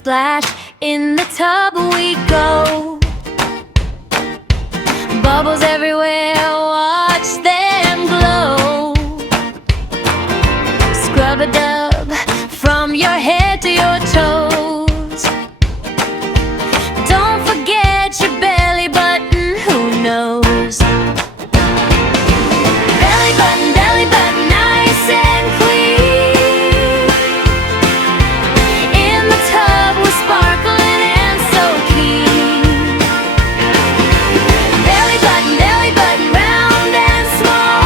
splash, in the tub we go. Bubbles everywhere, watch them glow. Scrub a dub from your head to your toes. Don't forget your belly button, who knows? Belly button, nice and clean. In the tub we're sparkling and so clean. Belly button, round and small.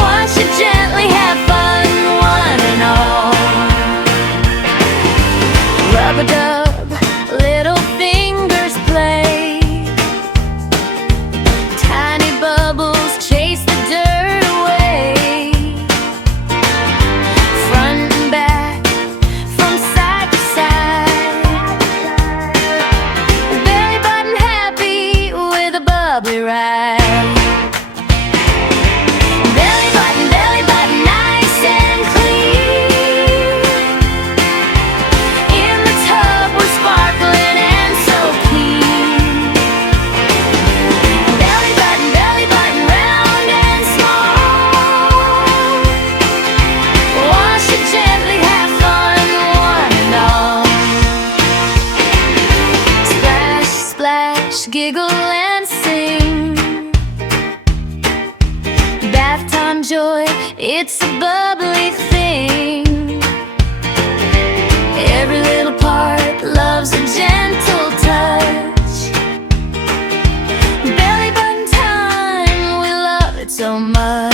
Wash it gently, have fun, one and all. Rub-a-dub, little fingers play. Tiny bubbles chase the dirt away. Front and back, from side to side. Belly button happy with a bubbly ride. Belly button, nice and clean. In the tub we're sparkling and so clean. Belly button, round and small. Wash it gently, have fun, one and all. Splash, splash, giggle and sing. Bath time joy, it's a bubbly thing. Every little part loves a gentle touch. Belly button time, we love it so much.